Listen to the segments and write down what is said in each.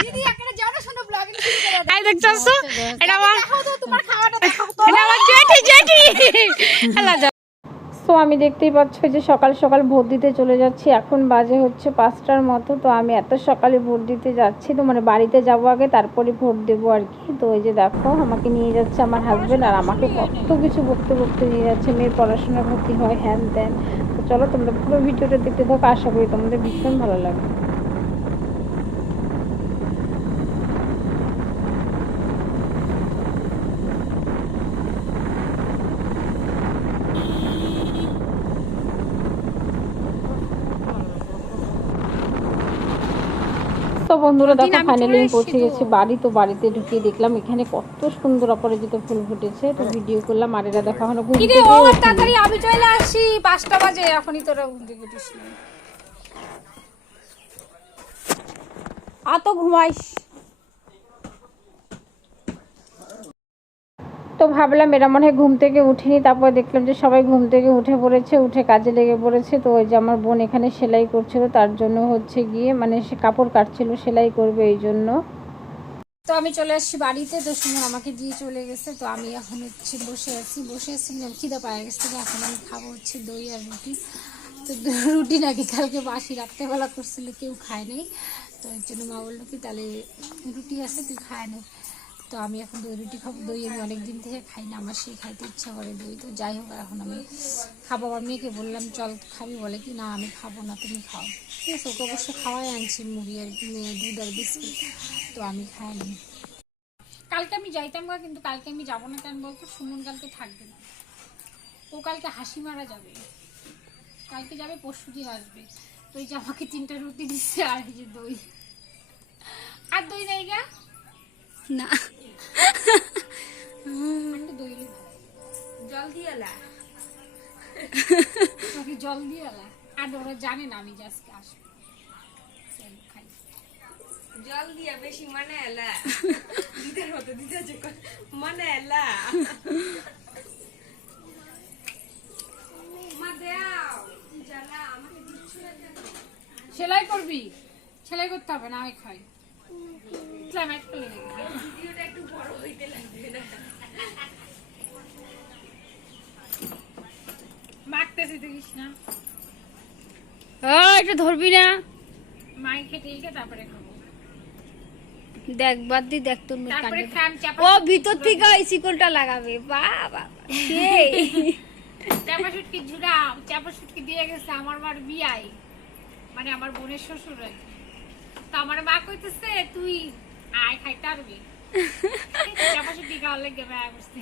দিদি একটা জানো শুনো ব্লগিং শুরু করে দাও। এই দেখছো এটা আমার দেখাও তো তোমার খাওয়াটা দেখাও তো। এটা আমার জেঠি জেঠি হ্যালো। তো আমি দেখতেই পাচ্ছ যে সকাল সকাল ভোট দিতে চলে যাচ্ছি। এখন বাজে হচ্ছে 5টার মতো। তো আমি এত সকালে ভোট দিতে যাচ্ছি, তো মানে বাড়িতে যাব আগে তারপরে ভোট দেবো আর কি। তো ওই যে দেখো আমাকে নিয়ে যাচ্ছে আমার হাজবেন্ড, আর আমাকে কত কিছু বকতে বকতে নিয়ে যাচ্ছে, মেয়ের পড়াশোনার ক্ষতি হয় হ্যান ত্যান। তো চলো তোমরা পুরো ভিডিওটা দেখতে থাকো, আশা করি তোমাদের ভীষণ ভালো লাগবে। তো বন্ধুরা দেখো ফাইনালি আমি পৌঁছে গেছি বাড়ি। তো বাড়িতে ঢুকিয়ে দেখলাম এখানে কত সুন্দর অপরাজিত ফুল ফুটেছে। তো ভিডিও করলাম, আর এরা দেখো এখনো ঘুম কি রে থেকে ও ওঠেনি। তাড়াতাড়ি আমি চলে আসি, 5টা বাজে এখনই তোরা ঘুমতে উঠিস না। আ তো ঘুমাইস। তো ভাবলাম এরা মনে হয় ঘুম থেকে উঠেনি, তারপর দেখলাম যে সবাই ঘুম থেকে উঠে পড়েছে, উঠে কাজে লেগে পড়েছে। তো ওই যে আমার বোন এখানে সেলাই করছিল, তার জন্য হচ্ছে গিয়ে মানে সে কাপড় কাটছিল, সেলাই করবে এই জন্য। তো আমি চলে আসছি বাড়িতে, তো সুমন আমাকে দিয়ে চলে গেছে। তো আমি এখন হচ্ছে বসে আছি খিদে পায়ে গেছে। তো এখন আমি খাবো হচ্ছে দই আর রুটি। তো রুটি নাকি কালকে বাসি রাত্রেবেলা করছিল, কেউ খায় নাই। তো এর জন্য মা বললো কি তাহলে রুটি আছে তুই খায় নে। তো আমি এখন দই রুটি খাবো। দই আমি অনেক দিন থেকে খাই না, আমার সেই খাইতে ইচ্ছা করে দই। তো যাই হোক এখন আমি খাবো। আমার মেয়েকে বললাম চল খাবি, বলে কি না আমি খাবো না, তুমি খাও। ঠিক আছে, ওকে অবশ্য খাওয়াই আনছি মুড়ি আর দুধ আর বিস্কুট। তো আমি খাইনি। কালকে আমি যাইতাম না, কিন্তু কালকে আমি যাবো না কেন বলতো, সুমন কালকে থাকবে না। ও কালকে হাসি মারা যাবে, কালকে যাবে পরশু দিন আসবে। তো এই যে আমাকে 3টা রুটি দিচ্ছে আর এই যে দই। আর দই নেই গা না একটু দই জল দিয়ে এলা জল দিয়ে এলা। আর ওরা জানে না আমি যে আজকে আসবো। খাই জল দিয়া বেশি মানে এলা দিদার মতো দিদা যে মানে এলা মা দাও জানা আমাকে দিচ্ছ না কেন? সেলাই করবি? সেলাই করতে হবে না, আমি খাই। ভিডিওটা একটু বড় হইতে লাগবে না? মাখতেছি দেখিস না, এটা ধরবি না, মাই খেতে তারপরে খাবো। দেখ বাদ দি, দেখ তোর মেয়ে তারপরে কান্না। ফ্যান চাপা ও ভিতর থেকে ওই শিকলটা লাগাবে। বাবা চাপা শুটকি চাপা শুটকি দিয়ে গেছে আমার মার বিয়াই, মানে আমার বোনের শ্বশুর আর কি। তো আমার মা কইতেছে তুই আয় খাইতে পারবি। চাপা শুটকি খাওয়ার লেগে মায়া করছে।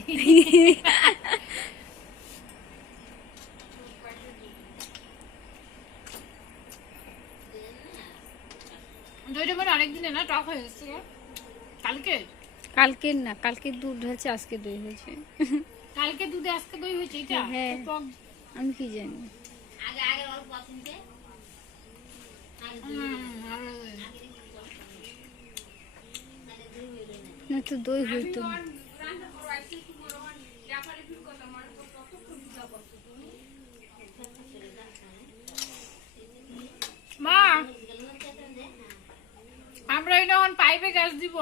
দইটা মানে অনেকদিনে না টক হয়ে গেছে কালকে। কালকের না, কালকে দুধ হয়েছে, আজকে দই হয়েছে। কালকে দুধে আজকে দই হয়েছে এটা? হ্যাঁ। টক। আমি কি জানি, না তো দই হইতো না। মা আমরা এখন পাইপে গ্যাস দিব,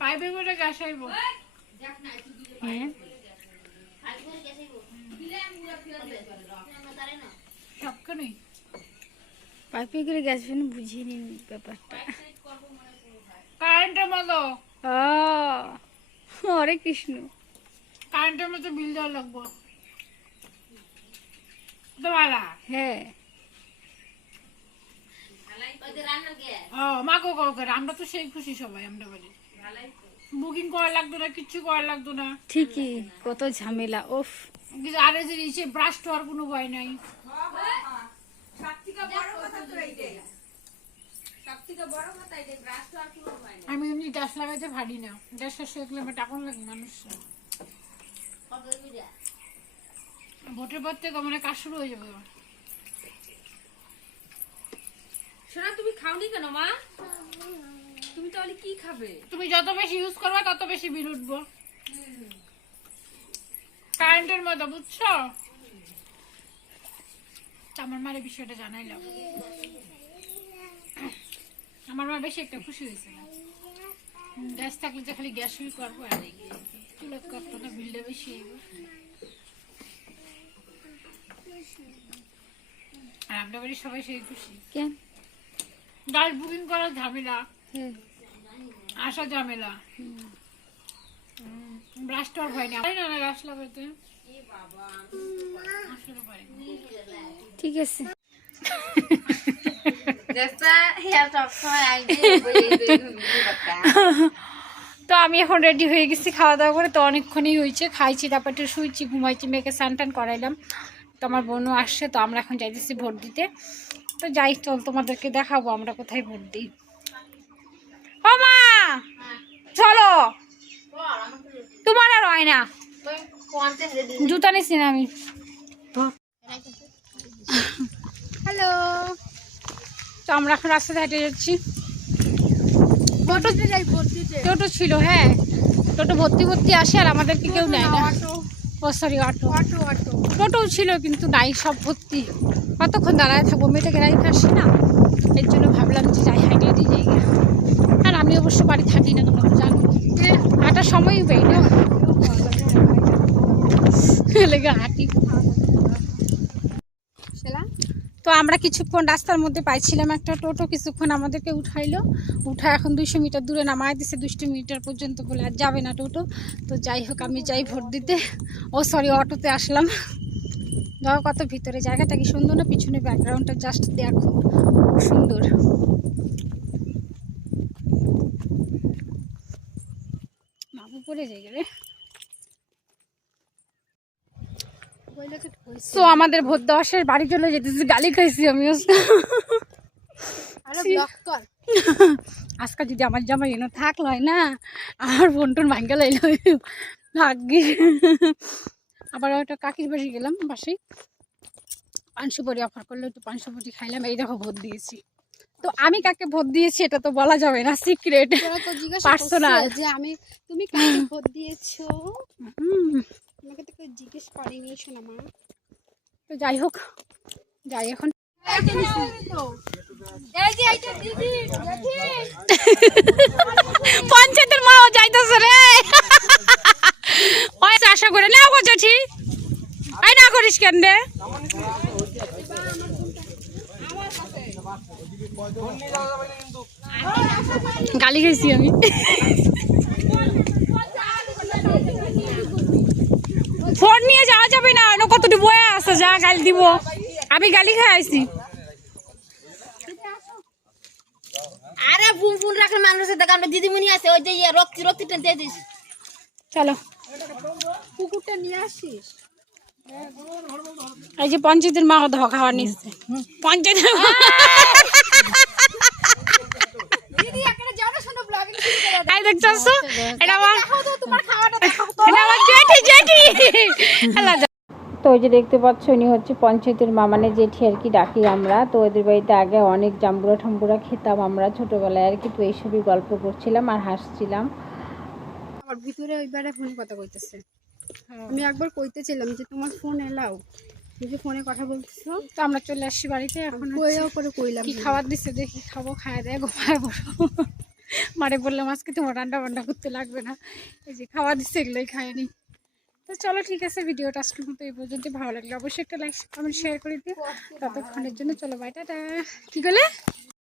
পাইপে করে গ্যাস আইব। হ্যাঁ সবখানে পাইপে করে গ্যাস ফেনে বুঝিয়ে নিন ব্যাপারটা। কারেন্টের মতো, হরে কৃষ্ণ, কারেন্টের মতো বিল দেওয়া লাগবো তো ভালো। হ্যাঁ মা কো করে আমরা তো সেই খুশি সবাই, আমরা বলি বুকিং করা লাগতো না, কিচ্ছু করা লাগতো না। ঠিকই, কত ঝামেলা। ওফ, কিন্তু আরে যে নিচে ব্রাশ তো আর কোনো ভয় নাই। আমি এমনি গ্যাস লাগাইতে পারি না, গ্যাস শেষ হয়ে গেলে আমার টাকা লাগে মানুষ। ভোটের পর থেকে মানে কাজ শুরু হয়ে যাবে। সোনা তুমি খাওনি কেন মা? তুমি তাহলে কি খাবে? তুমি যত বেশি ইউজ করবে তত বেশি বিল উঠবো কারেন্টের মতো, বুঝছো? আমার মায়ের বিষয়টা জানাইলাম, আমার মা বেশি একটা খুশি হয়েছে না। গ্যাস থাকলে যে খালি গ্যাস শুরু করবো আর চুলত করতো না, বিলটা বেশি হইব। আর আমরা বাড়ির সবাই সেই খুশি। কেন? গাড়ি বুকিং করার ঝামেলা, আসা ঝামেলা, ব্রাশটা আর হয় না না গাছ লাগাতে। ঠিক আছে। তো আমি এখন রেডি হয়ে গেছি খাওয়া দাওয়া করে, তো অনেকক্ষণই হয়েছে, খাইছি, তারপর একটু শুয়েছি, ঘুমাইছি, মেয়েকে স্নান টান করাইলাম। তো আমার বোনও আসছে, তো আমরা এখন যাইতেছি ভোট দিতে। তো যাই, চল তোমাদেরকে দেখাবো আমরা কোথায় ভোট দিই। ও মা চলো, তোমার আর হয় না, জুতা নিছি না আমি। হ্যালো, তো আমরা এখন রাস্তাতে হেঁটে যাচ্ছি। টোটো ছিল, হ্যাঁ টোটো ভর্তি ভর্তি আসে আর আমাদেরকে কেউ নেয় না। ও সরি, অটো টোটো ছিল কিন্তু নাই, সব ভর্তি। কতক্ষণ দাঁড়ায় থাকবো, মেয়েটাকে রাইতে আসি না, এর জন্য ভাবলাম যে যাই, হাঁটে হেঁটে যাই। আর আমি অবশ্য বাড়ি থাকি না, তোমরা তো জানো, হাঁটার সময়ই পাই না, লেগে হাঁটি। তো আমরা কিছুক্ষণ রাস্তার মধ্যে পাইছিলাম একটা টোটো, কিছুক্ষণ আমাদেরকে উঠাইলো, উঠায় এখন 200 মিটার দূরে নামায় দিছে, 200 মিটার পর্যন্ত বলে আর যাবে না টোটো। তো যাই হোক, আমি যাই ভোট দিতে। ও সরি, অটোতে আসলাম। দেখো কত ভিতরে, জায়গাটা কি সুন্দর না, পিছনে ব্যাকগ্রাউন্ডটা জাস্ট দেখো, খুব সুন্দর। বাবু পড়ে যাই রে। তো আমাদের ভোট দেওয়া শেষ, বাড়ি চলে যেতেছি, গালি খাইছি আমি। আজকে যদি আমার জামাই এনে থাকলো হয় না, আমার বোন টোন ভাঙ্গা লাইল ভাগ্যি। আবার একটা কাকির বাড়ি গেলাম, বাসেই 500 বড়ি অফার করলো, একটু 500 বড়ি খাইলাম। এই দেখো ভোট দিয়েছি। তো আমি কাকে ভোট দিয়েছি এটা তো বলা যাবে না, সিক্রেট পার্সোনাল। যে আমি, তুমি কাকে ভোট দিয়েছো আমাকে তো কেউ জিজ্ঞেস করেনি শোনা মা। তো যাই হোক, যাই এখন। পঞ্চায়েতের মাও যাইতেছে রে, আশা করে না করছি, আই না করিস কেন রে? গালি খাইছি আমি। ফোন নিয়ে যাওয়া যাবে না, কতটি বয়ে আছে, যা গালি দিব, আমি গালি খাইছি। আরে ফোন ফোন রাখলে মানুষের দেখা দিদিমণি আছে, ওই যে রক্তি রক্তি টেন দিয়ে দিস। চলো কুকুরটা নিয়ে আসিস। এই যে পঞ্চায়েতের মা ধোয়া খাওয়ার নিচ্ছে, পঞ্চায়েতের তো ওই যে দেখতে পাচ্ছ, উনি হচ্ছে পঞ্চায়েতের মা, মানে জেঠি আর কি ডাকি আমরা। তো ওদের বাড়িতে আগে অনেক জাম্বুরা ঠাম্বুরা খেতাম আমরা ছোটবেলায় আর কি। তো এইসবই গল্প করছিলাম আর হাসছিলাম। আমার ভিতরে ওইবারে ফোন কথা কইতেছে, আমি একবার কইতেছিলাম যে তোমার ফোন এলাও, যে ফোনে কথা বলতেছো। তো আমরা চলে আসছি বাড়িতে, এখন কইও করে কইলাম কি খাবার দিচ্ছে দেখি, খাবো, খাওয়া দেয় ঘুমায় বসো। মারে বললাম আজকে তোমার রান্না বান্না করতে লাগবে না, এই যে খাওয়া দিচ্ছে এগুলোই খায়নি। তো চলো ঠিক আছে, ভিডিওটা আজকের মতো এই পর্যন্ত। ভালো লাগলে অবশ্যই একটা লাইক কমেন্ট শেয়ার করে দিও। ততক্ষণের জন্য চলো বাই, টাটা। কি করলে?